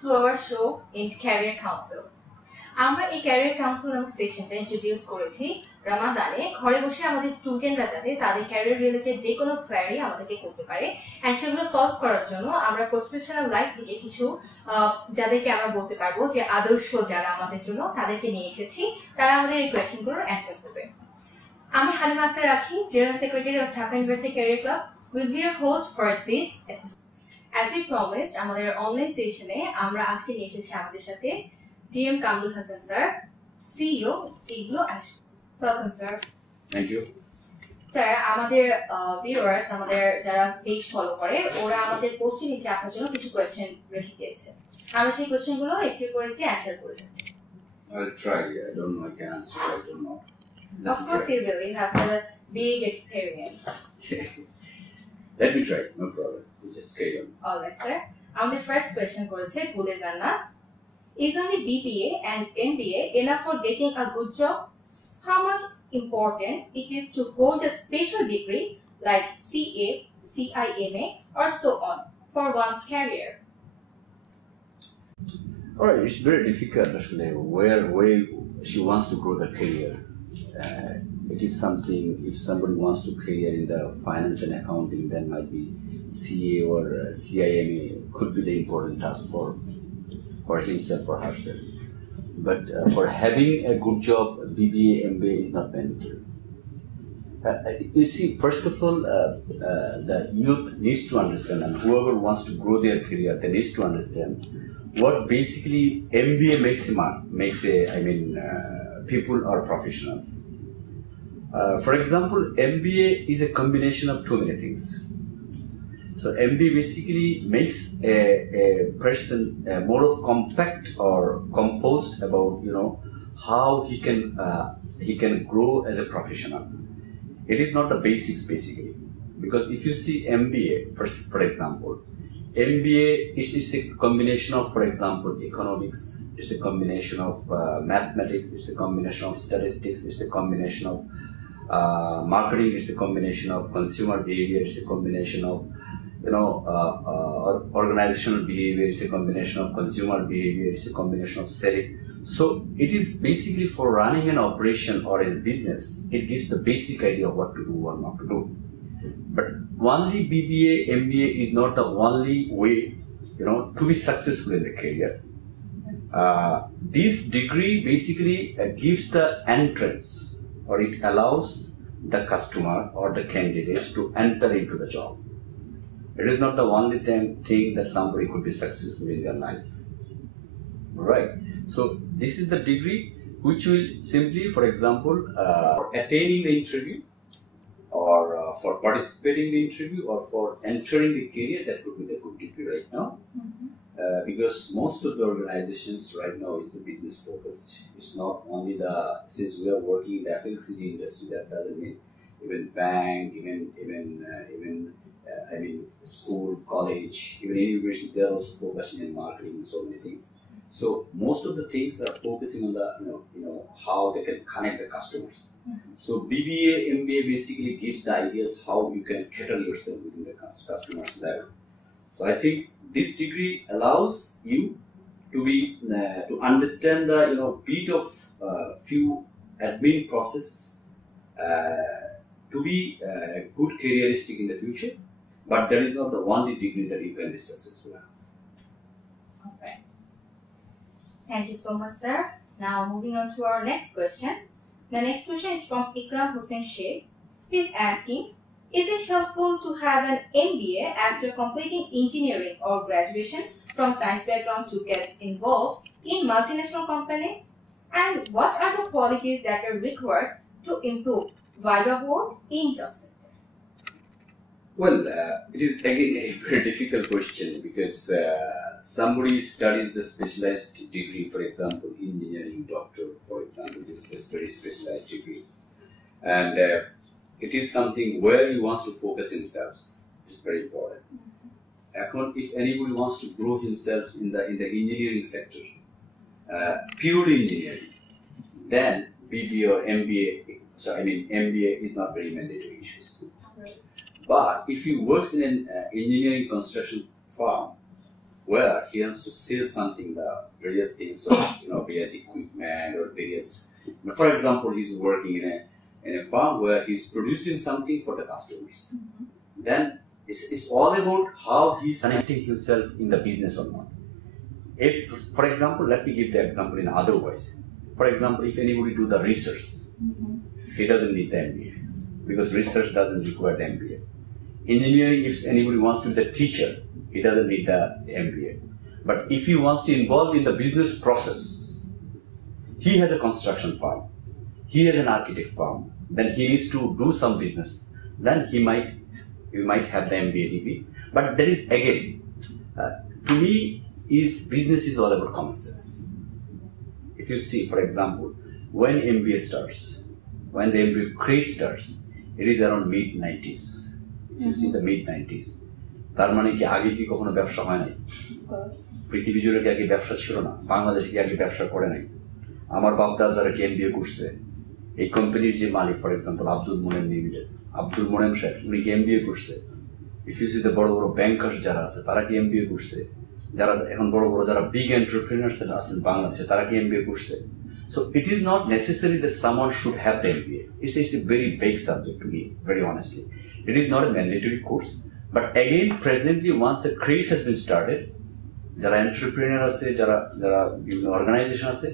to our show in Career Council. আমরা এই career council নামক সেশনটা ইন্ট্রোডিউস করেছি রমাদানে ঘরে বসে আমাদের স্টুডেন্টরা যাতে তাদের ক্যারিয়ার রিলেটেড যে কোনো কোয়েরি আমাদেরকে করতে পারে এন্ড সেগুলো সলভ করার জন্য আমরা প্রফেশনাল লাইফ থেকে কিছু যাদেরকে আমরা বলতে পারবো যে আদর্শ যারা আমাদের জন্য তাদেরকে নিয়ে এসেছি তারা আমাদের এই কোয়েশ্চেনগুলোর অ্যান্সার করবে। আমি হালিমা আক্তার রাখি, general secretary of Dhaka university career club, will be your host for this episode. As we promised, আমাদের অনলাইন সেশনে আমরা আজকে নিয়ে এসেছি আমাদের সাথে GM Kamrul Hasan sir, CEO Iglo Ash. Welcome sir. Thank you. Sir, আমাদের ভিউয়ার্স আমাদের যারা পেজ ফলো করে ওরা আমাদের পোস্টে নিচে আপনার জন্য কিছু কোশ্চেন রেখে দিয়েছে। আমরা সেই কোশ্চেনগুলো একটু করে অ্যানসার করে দেব। I'll try. I don't know. I can answer. I don't know. Of course you will. You have a big experience. Let me try. No problem. We'll just carry on. All right, sir. আমাদের first question করেছে ভুলে যান না, is only BBA and MBA enough for getting a good job? How much important it is to hold a special degree like CA, CIMA or so on for one's career? Alright, it's very difficult actually where she wants to grow the career. It is something, if somebody wants to career in the finance and accounting, then might be CA or CIMA could be the important task for himself or herself. But for having a good job, BBA, MBA is not mandatory. You see, first of all, the youth needs to understand, and whoever wants to grow their career, they needs to understand what basically MBA people are professionals. For example, MBA is a combination of too many things. So MBA basically makes a person more of compact or composed about how he can grow as a professional. It is not the basics basically, because if you see MBA for example, MBA is a combination of, for example, economics. It's a combination of mathematics. It's a combination of statistics. It's a combination of marketing. It's a combination of consumer behavior. It's a combination of organizational behavior. Is a combination of consumer behavior. It's a combination of selling. So it is basically for running an operation or a business. It gives the basic idea of what to do or not to do. But only BBA, MBA is not the only way, to be successful in the career. This degree basically gives the entrance, or it allows the customer or the candidates to enter into the job. It is not the only thing that somebody could be successful in their life. Right. So this is the degree which will simply, for example, for attaining the interview, or for participating in the interview, or for entering the career, that could be the good degree right now. Because most of the organizations right now is the business focused. It's not only since we are working in the FMCG industry, that doesn't mean even bank, school, college, even university, they are also focusing on marketing and so many things. So most of the things are focusing on the how they can connect the customers. So BBA, MBA basically gives the ideas how you can cater yourself within the customers level. So I think this degree allows you to be to understand the bit of few admin processes to be good careeristic in the future. But that is not the only degree that you can be successful at. Okay. Thank you so much, sir. Now moving on to our next question. The next question is from Ikram Hussain Sheikh. He is asking, is it helpful to have an MBA after completing engineering or graduation from science background to get involved in multinational companies? And what are the qualities that are required to improve livelihood in job sector? Well, it is again a very difficult question, because somebody studies the specialized degree, for example, engineering doctor, for example, this very specialized degree, and it is something where he wants to focus himself. It's very important. If anybody wants to grow himself in the engineering sector, purely engineering, then BBA or MBA, MBA is not very mandatory issues. But if he works in an engineering construction firm, where he wants to sell something, the various things, or various equipment or various. For example, he's working in a farm where he's producing something for the customers. Then it's all about how he's connecting himself in the business or not. If, for example, let me give the example in other ways. For example, if anybody do the research, he doesn't need the MBA because research doesn't require the MBA. Engineering, if anybody wants to be the teacher, he doesn't need the MBA. But if he wants to involve in the business process, he has a construction firm, he has an architect firm, then he needs to do some business, then he might have the MBA degree. But there is again, to me, business is all about common sense. If you see, for example, when MBA starts, when the MBA craze starts, it is around mid-90s. If you see the mid-90s, তার মানে কি আগে কি কখনো ব্যবসা হয় নাই? পৃথিবী জুড়ে কি আগে ব্যবসা ছিল না? বাংলাদেশে কি আগে ব্যবসা করে নাই? আমার বাপ দাদারা কি MBA করছে? এই কোম্পানির যে মালিক, for example Abdul Monem limited, Abdul Monem সাহেব, উনি কি MBA করছে? ইফ ইউ সি দ্য বড় বড় ব্যাংকার্স যারা আছে তারা কি MBA করছে? যারা এখন বড় বড় যারা বিগ এন্টারপ্রেনার্স আছেন বাংলাদেশে তারা কি MBA করছে? So it is not necessary that someone should have the MBA. It's a very vague subject to me, very honestly. It is not a mandatory course. But again, presently, once the craze has been started, যারা entrepreneur আছে, যারা বিভিন্ন organisation আছে,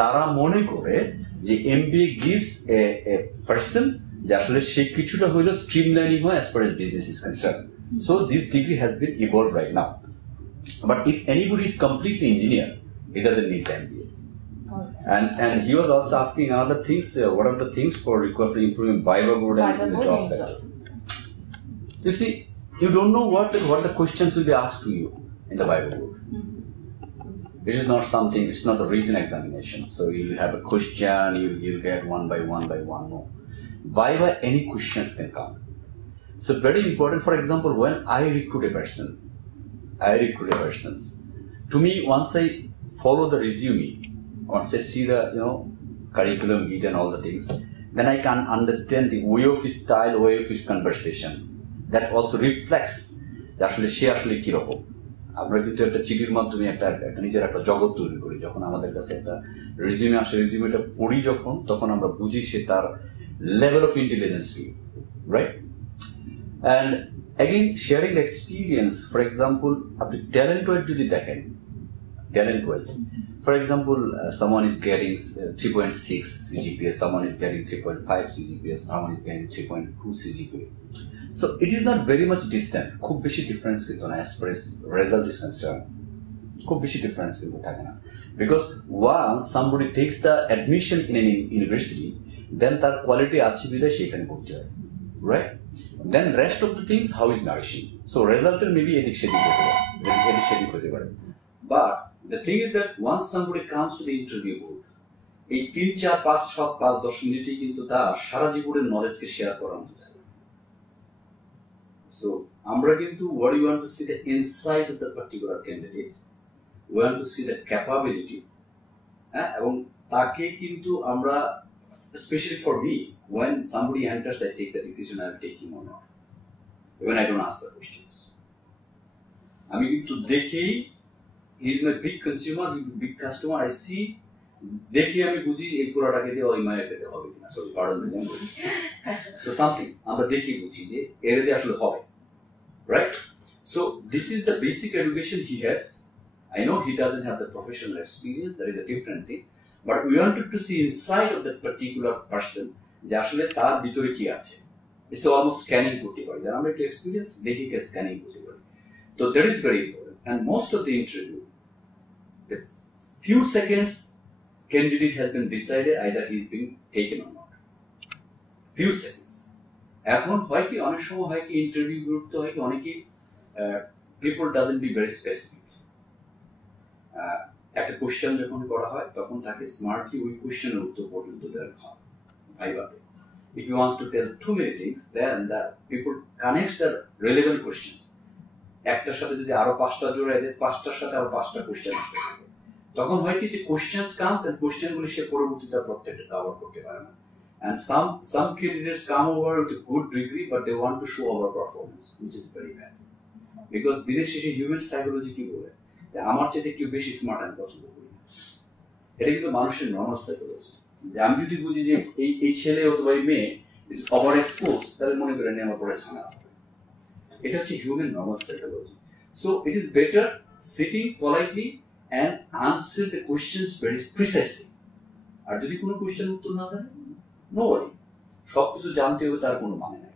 তারা মনে করে যে MBA gives a person যে আসলে সে কিছুটা হইলো স্ট্রিমলাইনিং হয় as far as business is concerned. So this degree has been evolved right now. But if anybody is completely engineer, he doesn't need the MBA. And he was also asking other things. What are the things for required for improving Viva board and the job sector? You see, you don't know what the questions will be asked to you in the Viva board. It is not something. It's not a written examination. So you'll have a question. You'll get one by one. No, Viva, any questions can come. So very important. For example, when I recruit a person, to me, once I follow the resume, once I see the curriculum, heat and all the things, then I can understand the way of his style, way of his conversation. That also reflects যে আসলে সে আসলে কিরকম। আমরা কিন্তু একটা চিঠির মাধ্যমে একটা নিজের একটা জগৎ তৈরি করি। যখন আমাদের কাছে একটা রেজিউমে আসে, রেজিউমেটা পড়ি যখন, তখন আমরা বুঝি সে তার লেভেল অফ ইন্টেলিজেন্স কি, right? And again, sharing the experience. For example, আপনি ট্যালেন্ট ওয়াইজ যদি দেখেন, talent wise, for example, someone is getting 3.6 CGPA, someone is getting 3.5 CGPA, someone is getting 3.2 CGPA. So it is not very much distant. খুব বেশি difference কিন্তু না as far as result is concerned. খুব বেশি difference কিন্তু থাকে না, because once somebody takes the admission in an university, then তার কোয়ালিটি আছে বিধায় সেখানে ভর্তি হয়, right? Then rest of the things how is nourishing. So result maybe এদিক সেদিক হতে পারে, but the thing is that once somebody comes to the interview board, এই 3, 4, 5, 7, 5, 10 মিনিটে কিন্তু তার সারা জীবনের নলেজকে শেয়ার করার মতো থাকে। So আমরা কিন্তু what we want to see the insight of the particular candidate, we want to see the capability, এবং তাকে কিন্তু আমরা, especially for me, when somebody enters, I take the decision I'll take him or not. Even I don't ask the questions. আমি কিন্তু দেখেই, he is my big consumer, big customer, I see, দেখি আমি বুঝি এই পুরোটাকে দিয়ে ওই মায়ের পেতে হবে কিনা, sorry pardon the language. So something আমরা দেখি বুঝি যে এর দিয়ে আসলে হবে, right? So this is the basic education he has. I know he doesn't have the professional experience, that is a different thing, but we wanted to see inside of that particular person যে আসলে তার ভিতরে কি আছে। It's almost scanning করতে পারি, যারা আমরা একটু এক্সপিরিয়েন্স দেখি স্ক্যানিং করতে পারি। So that is very important. And most of the interview, the few seconds candidate has been decided either he is being taken or not. Few seconds. এখন হয় কি, অনেক সময় হয় কি ইন্টারভিউ গুরুত্ব হয় কি অনেকেই people doesn't be very specific. একটা কোশ্চেন যখন করা হয় তখন তাকে স্মার্টলি ওই কোশ্চেনের উত্তর পর্যন্ত দেওয়া হয় ভাইভাতে। If you want to tell too many things, then the people connect the relevant questions. একটার সাথে যদি আরো 5টা জোড়ায় দেয়, 5টার সাথে আরো 5টা কোশ্চেন আসতে থাকে, তখন হয় কি যে কোশ্চেন্স কামস এন্ড কোশ্চেনগুলি সে পরবর্তীতে প্রত্যেকটা কভার করতে পারে না। And some candidates come over with a good degree, but they want to show our performance, which is very bad. Because দিনের শেষে হিউম্যান সাইকোলজি কি বলে যে আমার চেয়ে কেউ বেশি স্মার্ট আমি পছন্দ করি না। এটা কিন্তু মানুষের নর্মাল সাইকোলজি। যে আমি যদি বুঝি যে এই ছেলে অথবা এই মেয়ে ইজ ওভার এক্সপোজ, তাহলে মনে করেন আমার পরে ঝামেলা হবে। এটা হচ্ছে human normal psychology. So it is better sitting politely and answer the questions very precisely. আর যদি কোনো কোয়েশ্চেন উত্তর না দেয়, নো ওয়ারি, সবকিছু জানতে হবে তার কোনো মানে নাই।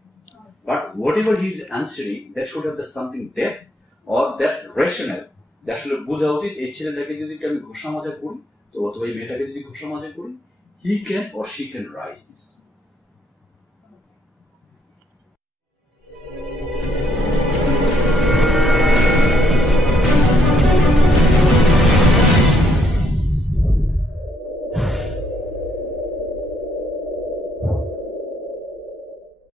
But what ever he is answering, that should have the something depth or that rational, যে আসলে বোঝা উচিত এই ছেলেটাকে যদি আমি ঘোষা মজা করি, তো অথবা এই মেয়েটাকে যদি ঘোষা মজা করি, he can or she can rise this.